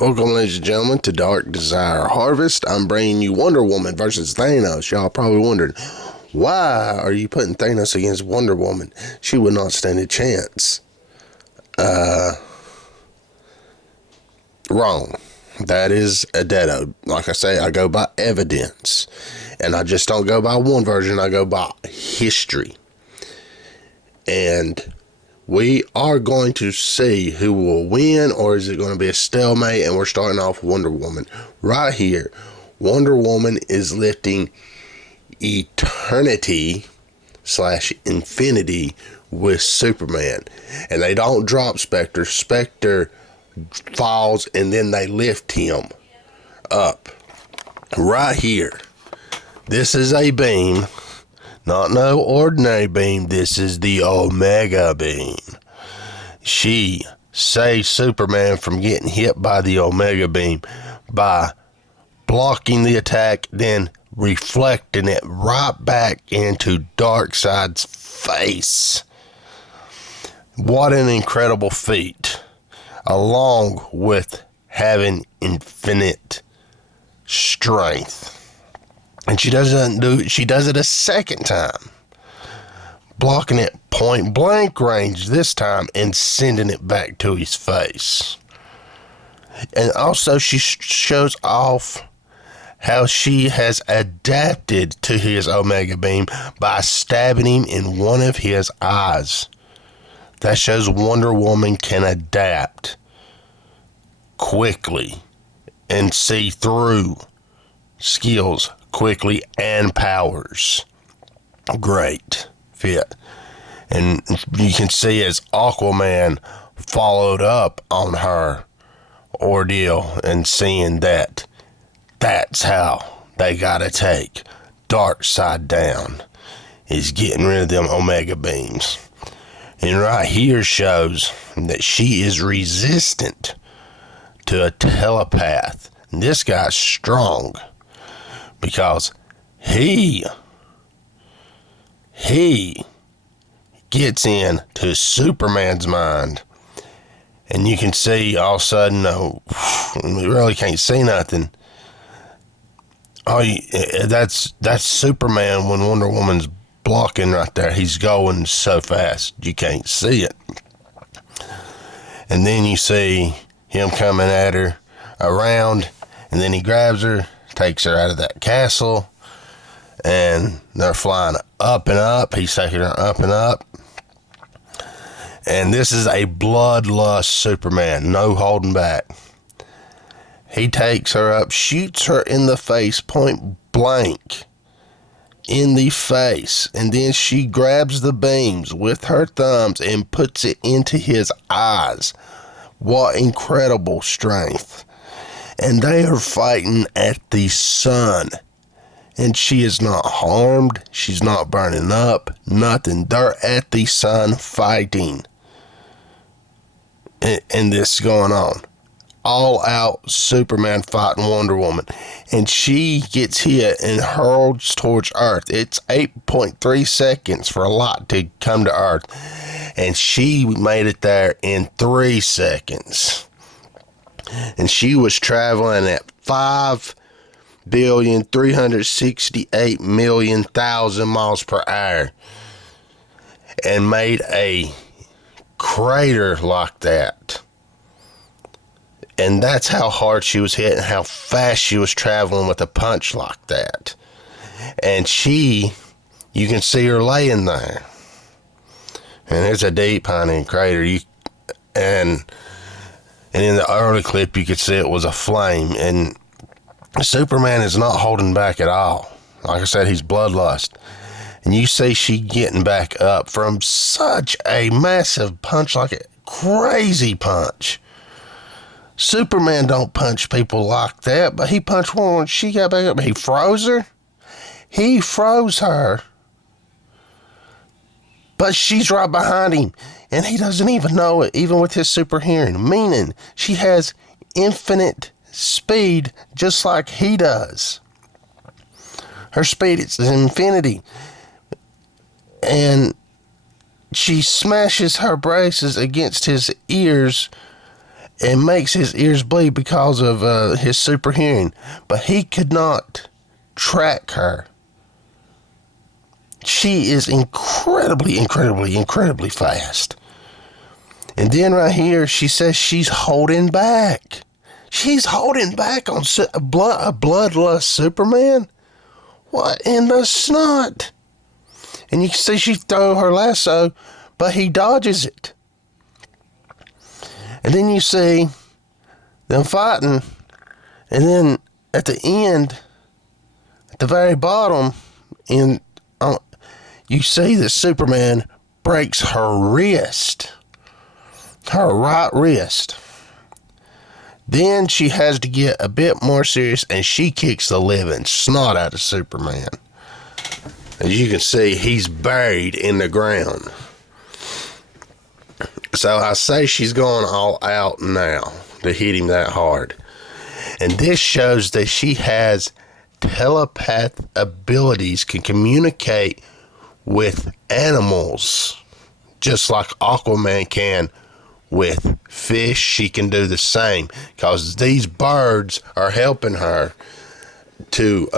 Welcome, ladies and gentlemen, to Dark Desire Harvest. I'm bringing you Wonder Woman versus Thanos. Y'all probably wondered, why are you putting Thanos against Wonder Woman? She would not stand a chance. Wrong. That is a deado. Like I say, I go by evidence. And I just don't go by one version, I go by history. And we are going to see who will win, or is it going to be a stalemate? And we're starting off Wonder Woman. Right here, Wonder Woman is lifting eternity / infinity with Superman. And they don't drop Spectre. Spectre falls and then they lift him up. Right here. This is a beam. Not no ordinary beam. This is the Omega beam. She saves Superman from getting hit by the Omega beam by blocking the attack, then reflecting it right back into Darkseid's face. What an incredible feat. Along with having infinite strength. And she does it a second time, blocking it point blank range this time and sending it back to his face. And also she shows off how she has adapted to his Omega beam by stabbing him in one of his eyes. That shows Wonder Woman can adapt quickly and see through skills quickly and powers. Great fit. And you can see as Aquaman followed up on her ordeal and seeing that that's how they gotta take Darkseid down, is getting rid of them Omega beams. And right here shows that she is resistant to a telepath. And this guy's strong because he gets into Superman's mind. And you can see all of a sudden, we really can't see nothing. That's Superman when Wonder Woman's blocking right there. He's going so fast you can't see it. And then you see him coming at her around, and then he grabs her, takes her out of that castle, and they're flying up and up. He's taking her up and up. And this is a bloodlust Superman, no holding back. He takes her up, shoots her in the face, point blank in the face, and then she grabs the beams with her thumbs and puts it into his eyes. What incredible strength. And they are fighting at the sun. And she is not harmed. She's not burning up. Nothing. They're at the sun fighting. And this is going on. All out Superman fighting Wonder Woman. And she gets hit and hurls towards Earth. It's 8.3 seconds for a lot to come to Earth. And she made it there in 3 seconds. And she was traveling at 5,368,000,000 miles per hour. And made a crater like that. And that's how hard she was hit and how fast she was traveling with a punch like that. And you can see her laying there. And there's a deep honey crater. And in the early clip, you could see it was a flame. And Superman is not holding back at all. Like I said, he's bloodlust. And you see she getting back up from such a massive punch, like a crazy punch. Superman don't punch people like that, but he punched one when she got back up. He froze her. He froze her. But she's right behind him, and he doesn't even know it, even with his super hearing. Meaning, she has infinite speed, just like he does. Her speed is infinity. And she smashes her braces against his ears and makes his ears bleed because of his super hearing. But he could not track her. She is incredibly fast. And then right here, she says she's holding back. She's holding back on a bloodlust Superman? What in the snot? And you can see she throw her lasso, but he dodges it. And then you see them fighting, and then at the end, at the very bottom, you see that Superman breaks her wrist, her right wrist. Then she has to get a bit more serious, and she kicks the living snot out of Superman. As you can see, he's buried in the ground. So I say she's going all out now to hit him that hard. And this shows that she has telepath abilities, can communicate with animals, just like Aquaman can with fish. She can do the same, because these birds are helping her to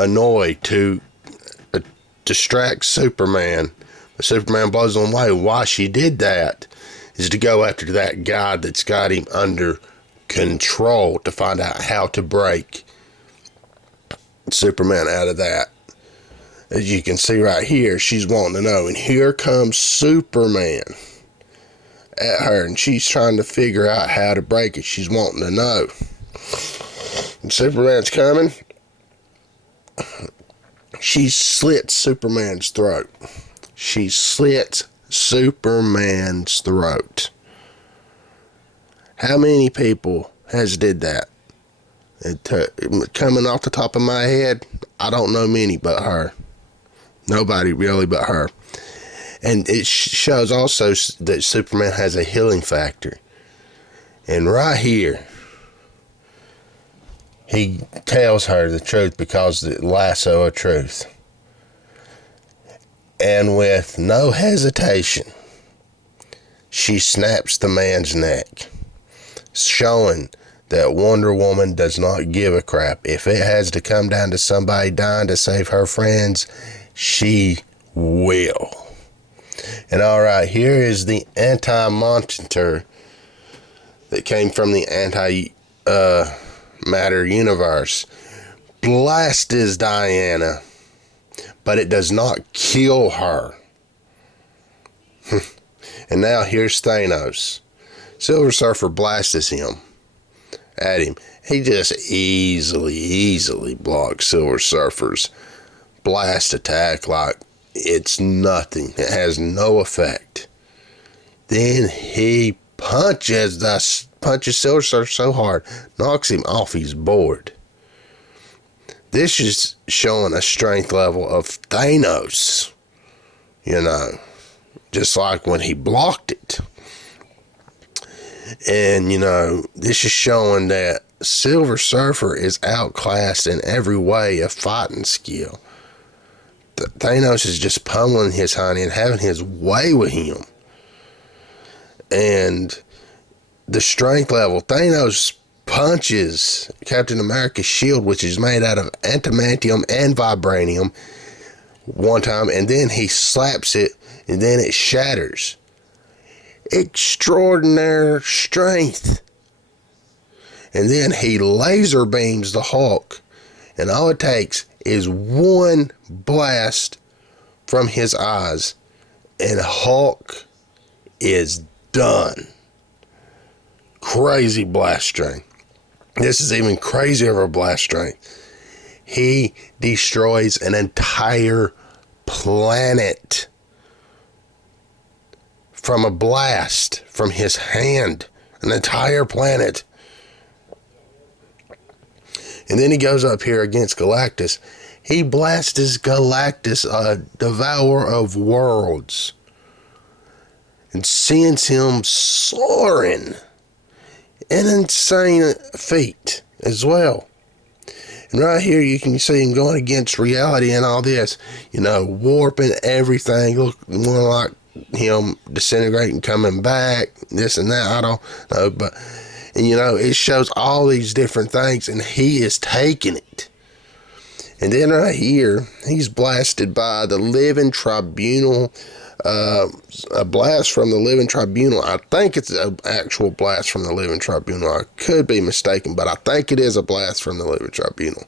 distract Superman. But Superman blows them away. Why she did that is to go after that guy that's got him under control, to find out how to break Superman out of that. As you can see right here, she's wanting to know. And here comes Superman at her, and she's trying to figure out how to break it. She's wanting to know. And Superman's coming. She slits Superman's throat. She slits Superman's throat. How many people has did that? Coming off the top of my head, I don't know many but her. Nobody really but her. And it shows also that Superman has a healing factor. And right here, he tells her the truth, because the lasso of truth. And with no hesitation, she snaps the man's neck, showing that Wonder Woman does not give a crap. If it has to come down to somebody dying to save her friends, she will. And all right, here is the anti-monitor that came from the anti-matter universe. Blasts Diana, but it does not kill her. And now here's Thanos. Silver Surfer blasts him at him. He just easily blocks Silver Surfer's blast attack like it's nothing. It has no effect. Then he punches Silver Surfer so hard, knocks him off his board. This is showing a strength level of Thanos. You know, just like when he blocked it. And, you know, this is showing that Silver Surfer is outclassed in every way of fighting skill. Thanos is just pummeling his honey and having his way with him. And the strength level, Thanos punches Captain America's shield, which is made out of adamantium and vibranium, one time, and then he slaps it, and then it shatters. Extraordinary strength. And then he laser beams the Hulk, and all it takes is one blast from his eyes, and Hulk is done. Crazy blast strength. This is even crazier of a blast strength. He destroys an entire planet from a blast from his hand. An entire planet. And then he goes up here against Galactus. He blasts Galactus, a devourer of worlds, and sends him soaring. An insane feat as well. And right here you can see him going against reality and all this. You know, warping everything. Look more like him disintegrating, coming back, this and that. I don't know. But And it shows all these different things, and he is taking it. And then right here, he's blasted by the living tribunal. A blast from the living tribunal. I think it's an actual blast from the living tribunal. I could be mistaken, but I think it is a blast from the living tribunal.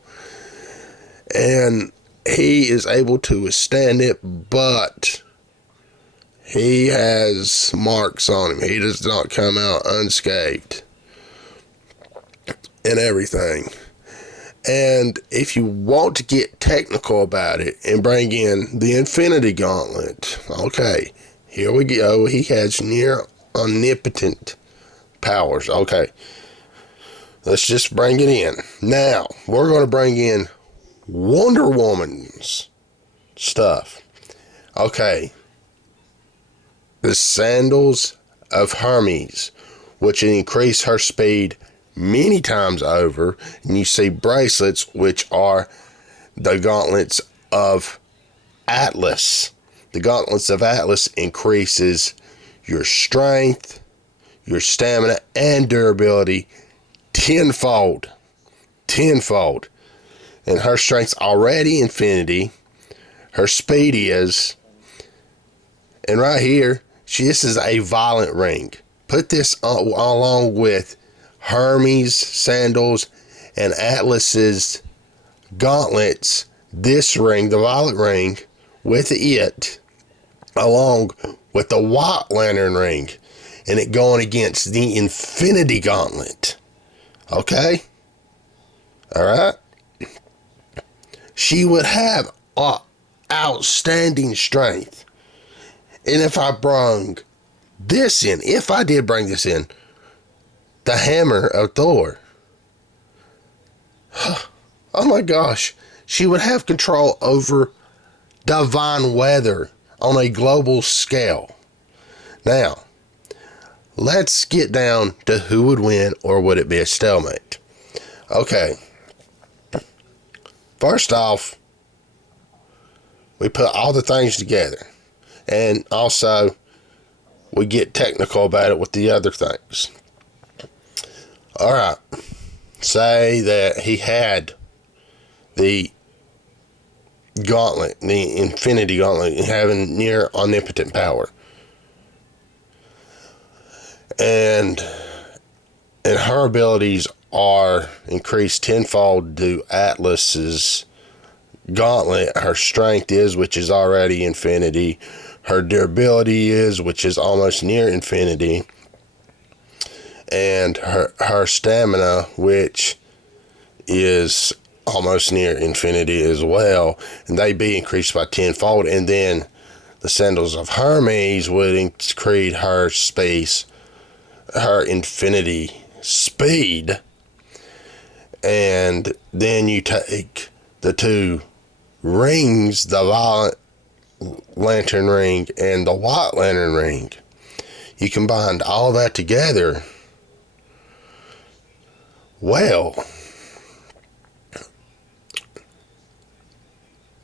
And he is able to withstand it, but he has marks on him. He does not come out unscathed and everything. And if you want to get technical about it and bring in the Infinity Gauntlet, okay, here we go. He has near omnipotent powers. Okay, let's just bring it in. Now, we're going to bring in Wonder Woman's stuff. Okay, the Sandals of Hermes, which increase her speed many times over, and you see bracelets, which are the gauntlets of Atlas. The gauntlets of Atlas increases your strength, your stamina, and durability tenfold. And her strength's already infinity. Her speed is, and right here, this is a violent ring. Put this along with Hermes sandals and Atlas's gauntlets. This ring, the violet ring, with it, along with the White Lantern ring, and it going against the Infinity Gauntlet. Okay? Alright? She would have outstanding strength. And if I did bring this in, the hammer of Thor, oh my gosh, she would have control over divine weather on a global scale. Now, let's get down to who would win, or would it be a stalemate? Okay. First off, we put all the things together. And also, we get technical about it with the other things. Alright. Say that he had the gauntlet, the Infinity Gauntlet, having near omnipotent power. And her abilities are increased tenfold to Atlas's gauntlet. Her strength is, which is already infinity. Her durability is, which is almost near infinity. And her stamina, which is almost near infinity as well. And they be increased by tenfold. And then the Sandals of Hermes would increase her space, her infinity speed. And then you take the two rings, the Violet Lantern ring and the White Lantern ring. You combined all that together. Well,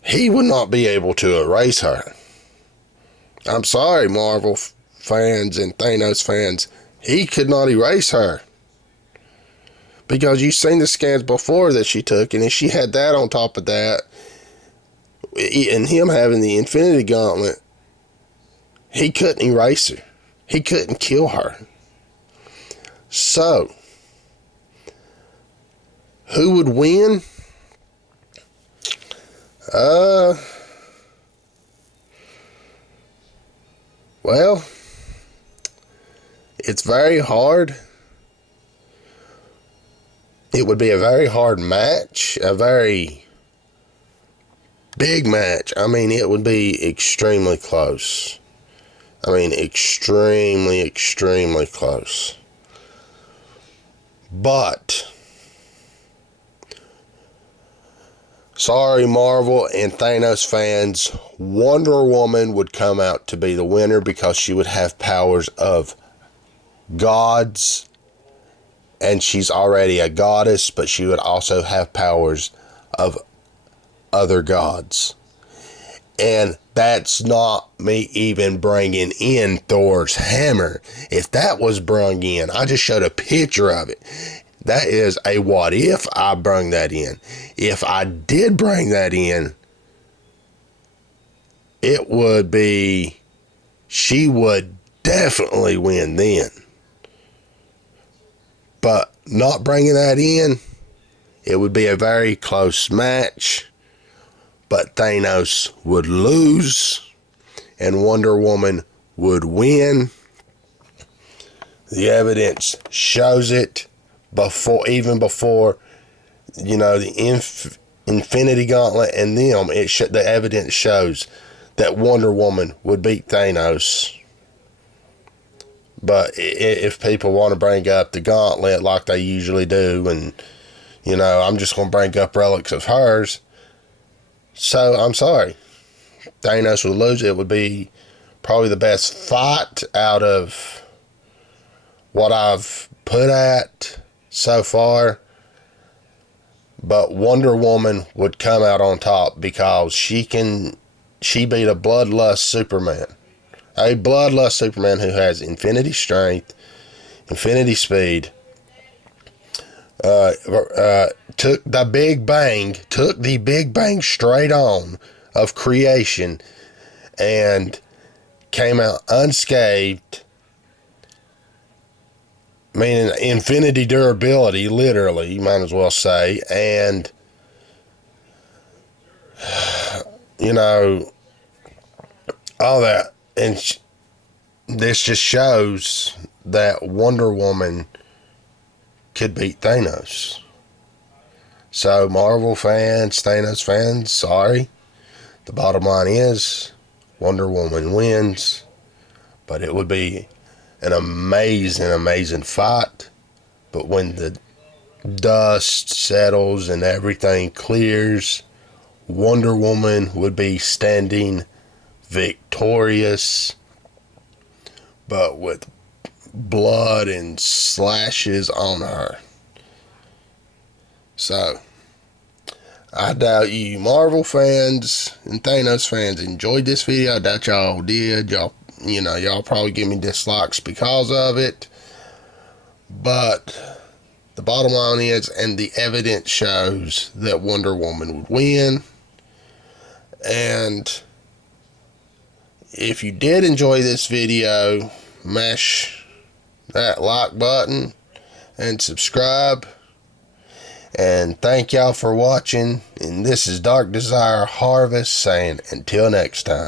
he would not be able to erase her. I'm sorry, Marvel fans and Thanos fans. He could not erase her. Because you've seen the scans before that she took, and if she had that on top of that, and him having the Infinity Gauntlet, he couldn't erase her. He couldn't kill her. So, who would win? Well, it's very hard. It would be a very hard match, a very big match. I mean, it would be extremely close. I mean, extremely, extremely close. But, sorry, Marvel and Thanos fans, Wonder Woman would come out to be the winner because she would have powers of gods. And she's already a goddess, but she would also have powers of other gods. And That's not me even bringing in Thor's hammer. If that was brung in, I just showed a picture of it. That is a what if I brung that in. If I did bring that in, it would be, she would definitely win then. But not bringing that in, it would be a very close match. But Thanos would lose and Wonder Woman would win. The evidence shows it even before, the Infinity Gauntlet and them. The evidence shows that Wonder Woman would beat Thanos. But if people want to bring up the Gauntlet like they usually do, and I'm just going to bring up relics of hers. So, I'm sorry. Thanos would lose. It would be probably the best fight out of what I've put at so far. But Wonder Woman would come out on top because she beat a bloodlust Superman. A bloodlust Superman who has infinity strength, infinity speed, took the Big Bang straight on of creation and came out unscathed, meaning infinity durability, literally, you might as well say, and all that. And this just shows that Wonder Woman could beat Thanos. So, Marvel fans, Thanos fans, sorry. The bottom line is Wonder Woman wins, but it would be an amazing, amazing fight. But when the dust settles and everything clears, Wonder Woman would be standing victorious, but with blood and slashes on her. So, I doubt you Marvel fans and Thanos fans enjoyed this video. I doubt y'all did. Y'all probably give me dislikes because of it. But the bottom line is, and the evidence shows, that Wonder Woman would win. And if you did enjoy this video, mash that like button and subscribe. And thank y'all for watching. And this is Dark Desire Harvest saying until next time.